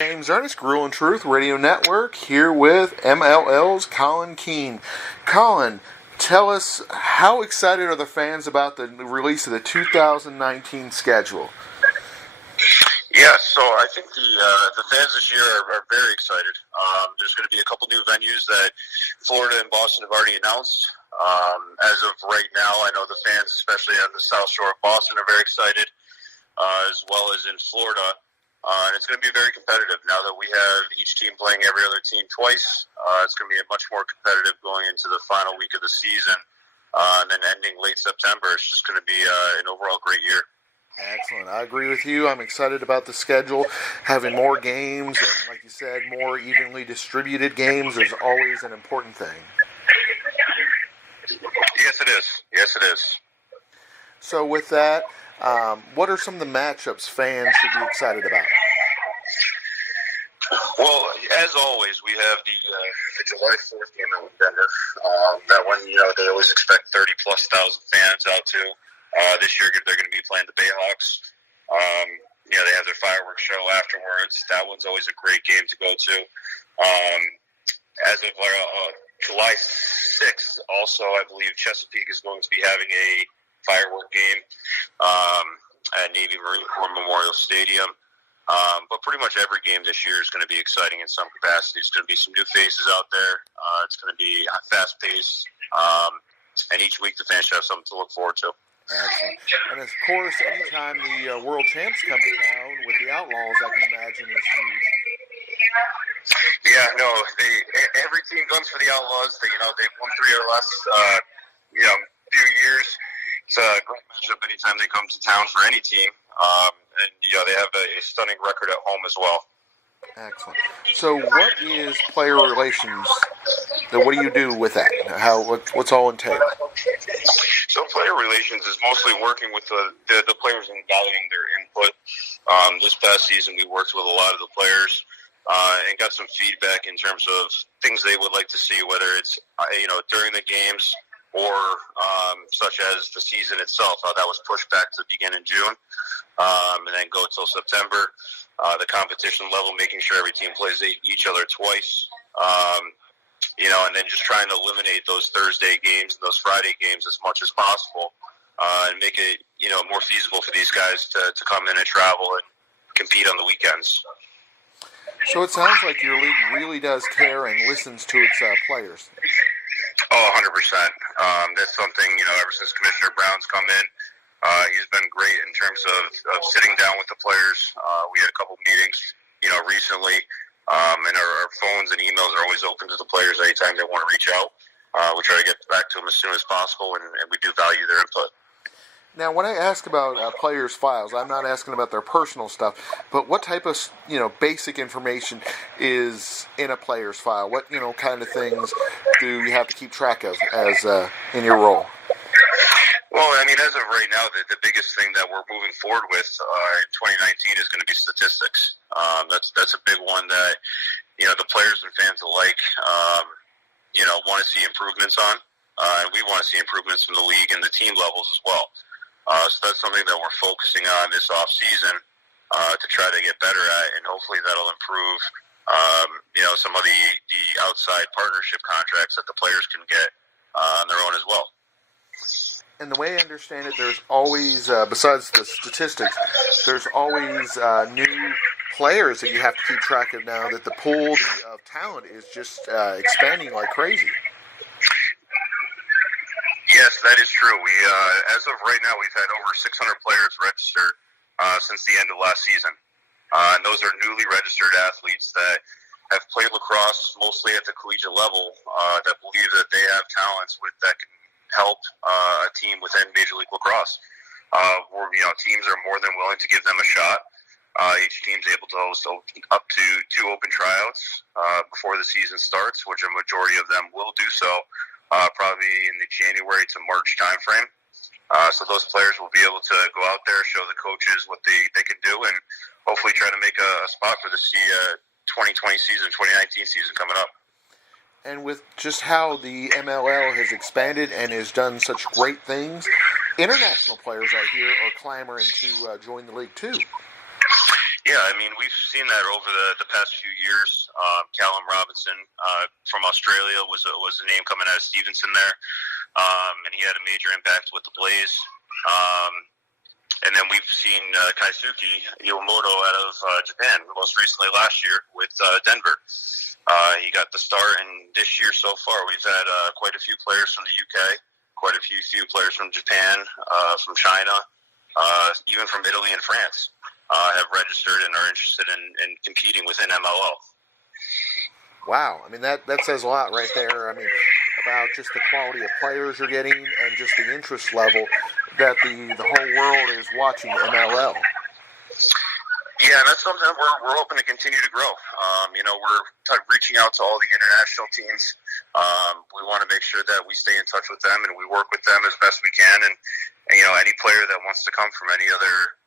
James Ernest, Gruel and Truth Radio Network, here with MLL's Colin Keane. Colin, tell us, how excited are the fans about the release of the 2019 schedule? Yeah, so I think the fans this year are very excited. There's going to be a couple new venues that Florida and Boston have already announced. As of right now, I know the fans, especially on the South Shore of Boston, are very excited, as well as in Florida. And it's going to be very competitive now that we have each team playing every other team twice. It's going to be much more competitive going into the final week of the season, and then ending late September. It's just going to be an overall great year. Excellent. I agree with you. I'm excited about the schedule. Having more games and, like you said, more evenly distributed games is always an important thing. Yes, it is. Yes, it is. So with that, what are some of the matchups fans should be excited about? Well, as always, we have the July 4th game out in Denver. That one, they always expect 30,000+ fans out to. This year, they're going to be playing the Bayhawks. They have their fireworks show afterwards. That one's always a great game to go to. As of July 6th, also, I believe Chesapeake is going to be having a firework game at Navy Marine Corps Memorial Stadium. But pretty much every game this year is going to be exciting in some capacity. There's going to be some new faces out there. It's going to be fast-paced. And each week the fans should have something to look forward to. Excellent. And of course, anytime the World Champs come to town with the Outlaws, I can imagine is huge. Yeah, no, every team guns for the Outlaws. They've won 3 or less, few years. It's a great matchup anytime they come to town for any team. And they have a stunning record at home as well. Excellent. So, what is player relations? What do you do with that? What's all entailed? So, player relations is mostly working with the players and valuing their input. This past season, we worked with a lot of the players and got some feedback in terms of things they would like to see, whether it's during the games or such as the season itself. How that was pushed back to begin in June and then go till September. The competition level, making sure every team plays each other twice. And then just trying to eliminate those Thursday games and those Friday games as much as possible, and make it, more feasible for these guys to come in and travel and compete on the weekends. So it sounds like your league really does care and listens to its players. Oh, 100%. That's something, ever since Commissioner Brown's come in, he's been great in terms of sitting down with the players. We had a couple meetings, recently. And our phones and emails are always open to the players anytime they want to reach out. We try to get back to them as soon as possible, and we do value their input. Now, when I ask about players' files, I'm not asking about their personal stuff, but what type of, basic information is in a player's file? What, kind of things do you have to keep track of as in your role? Well, as of right now, the biggest thing that we're moving forward with in 2019 is going to be statistics. That's a big one that, the players and fans alike, want to see improvements on. And we want to see improvements in the league and the team levels as well. So that's something that we're focusing on this off-season to try to get better at, and hopefully that'll improve, some of the outside partnership contracts that the players can get on their own as well. And the way I understand it, there's always, besides the statistics, there's always new players that you have to keep track of now that the pool of talent is just expanding like crazy. Yes, that is true. We, as of right now, we've had over 600 players registered since the end of last season. And those are newly registered athletes that have played lacrosse mostly at the collegiate level, that believe that they have talents that can help a team within Major League Lacrosse. Teams are more than willing to give them a shot. Each team's able to host up to 2 open tryouts before the season starts, which a majority of them will do so probably in the January to March timeframe. So those players will be able to go out there, show the coaches what they can do, and hopefully try to make a spot for the 2020 season, 2019 season coming up. And with just how the MLL has expanded and has done such great things, international players out here are clamoring to join the league too. Yeah, I mean, we've seen that over the past few years. Callum Robinson from Australia was a name coming out of Stevenson there, and he had a major impact with the Blaze. And then we've seen Kaisuke Iwamoto out of Japan, most recently last year with Denver. He got the start, and this year so far we've had quite a few players from the UK, quite a few players from Japan, from China, even from Italy and France. Have registered and are interested in competing within MLO. Wow, I mean that says a lot right there. I mean, about just the quality of players you're getting and just the interest level that the whole world is watching MLL. Yeah, and that's something that we're hoping to continue to grow. We're reaching out to all the international teams. We want to make sure that we stay in touch with them and we work with them as best we can. And any player that wants to come from any other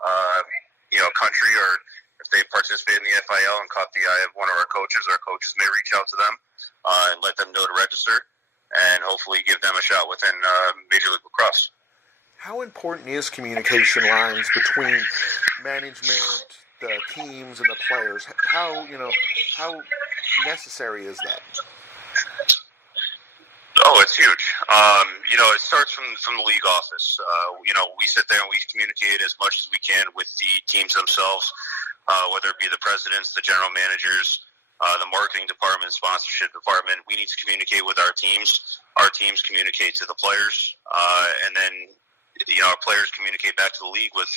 country, or if they participate in the FIL and caught the eye of one of our coaches may reach out to them and let them know to register, and hopefully give them a shot within Major League Lacrosse. How important is communication lines between management, the teams, and the players? How necessary is that? Oh, it's huge. It starts from the league office. We sit there and we communicate as much as we can with the teams themselves, whether it be the presidents, the general managers, the marketing department, sponsorship department. We need to communicate with our teams. Our teams communicate to the players, and then our players communicate back to the league with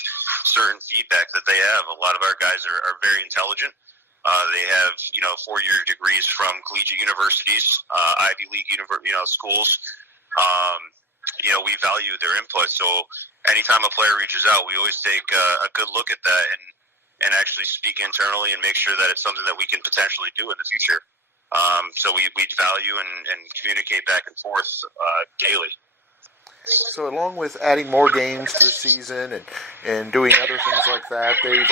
certain feedback that they have. A lot of our guys are very intelligent. They have, 4-year degrees from collegiate universities, Ivy League schools. We value their input. So anytime a player reaches out, we always take a good look at that and actually speak internally and make sure that it's something that we can potentially do in the future. So we value and communicate back and forth daily. So along with adding more games to the season and doing other things like that, they're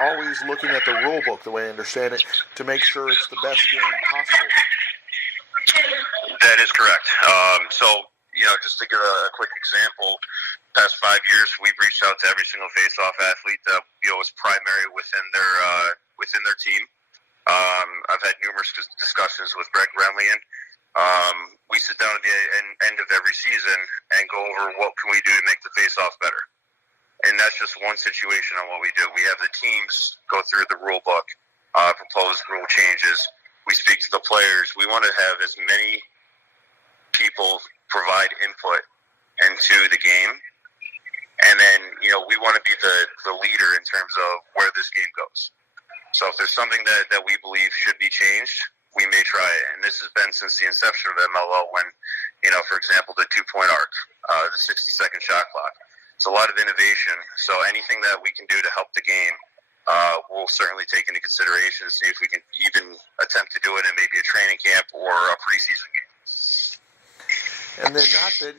always looking at the rule book, the way I understand it, to make sure it's the best game possible. That is correct. Just to give a quick example, past 5 years, we've reached out to every single face-off athlete that is primary within their team. I've had numerous discussions with Greg Renlian. We sit down at the end of every season and go over what can we do to make the face-off better. And that's just one situation on what we do. We have the teams go through the rule book, propose rule changes. We speak to the players. We want to have as many people provide input into the game. And then, we want to be the leader in terms of where this game goes. So if there's something that we believe should be changed, we may try it. And this has been since the inception of MLO when, for example, the 2-point arc, the 60-second shot clock. It's a lot of innovation. So anything that we can do to help the game, we'll certainly take into consideration to see if we can even attempt to do it in maybe a training camp or a preseason game. And then not that,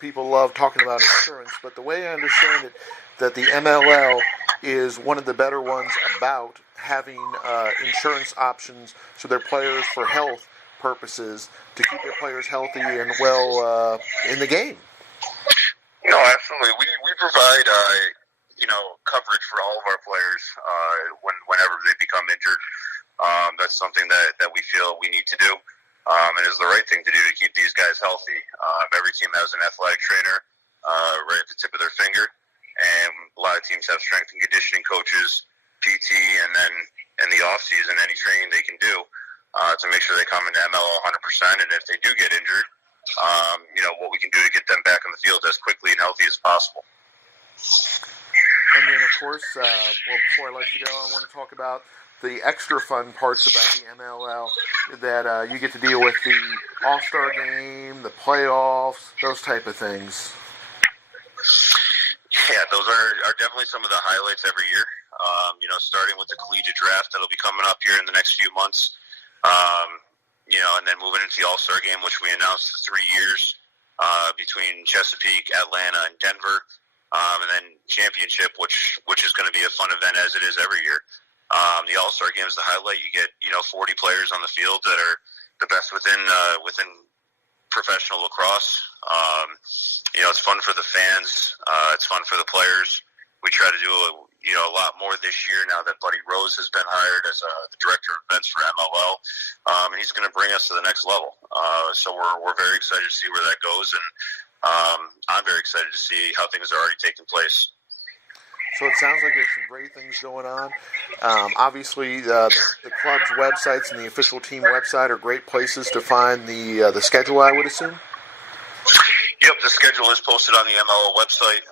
people love talking about insurance, but the way I understand it, that the MLL is one of the better ones about having insurance options so their players, for health purposes, to keep their players healthy and well in the game. No, absolutely. We provide coverage for all of our players whenever they become injured. That's something that we feel we need to do, and is the right thing to do to keep these guys healthy. Every team has an athletic trainer right at the tip of their finger, and a lot of teams have strength and conditioning coaches, PT, and then in the off season, any training they can do to make sure they come into MLO 100%. And if they do get injured, what we can do to get them back on the field as quickly and healthy as possible. And then, of course, before I let you go, I want to talk about the extra fun parts about the MLL that you get to deal with, the All-Star Game, the playoffs, those type of things. Yeah, those are definitely some of the highlights every year. Starting with the collegiate draft that'll be coming up here in the next few months. And then moving into the All-Star Game, which we announced 3 years between Chesapeake, Atlanta, and Denver. And then Championship, which is going to be a fun event as it is every year. The All-Star Game is the highlight. You get 40 players on the field that are the best within professional lacrosse. It's fun for the fans. It's fun for the players. We try to do a lot more this year now that Buddy Rose has been hired as the director of events for MLL, and he's going to bring us to the next level. So we're very excited to see where that goes, and I'm very excited to see how things are already taking place. So it sounds like there's some great things going on. Obviously, the club's websites and the official team website are great places to find the schedule, I would assume. Yep, the schedule is posted on the MLO website.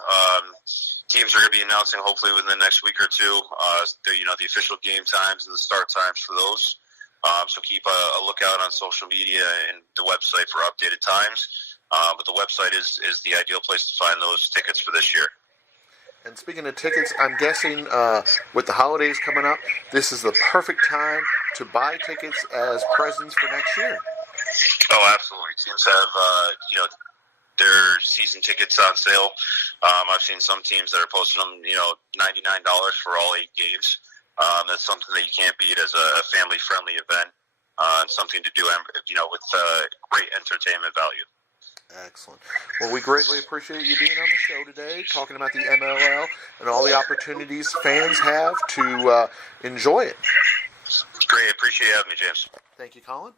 Teams are going to be announcing hopefully within the next week or two, the official game times and the start times for those. So keep a lookout on social media and the website for updated times. But the website is the ideal place to find those tickets for this year. And speaking of tickets, I'm guessing with the holidays coming up, this is the perfect time to buy tickets as presents for next year. Oh, absolutely. Teams have, their season tickets on sale. I've seen some teams that are posting them, $99 for all 8 games. That's something that you can't beat as a family-friendly event and something to do, with great entertainment value. Excellent. Well, we greatly appreciate you being on the show today, talking about the MLL and all the opportunities fans have to enjoy it. Great. Appreciate you having me, James. Thank you, Colin.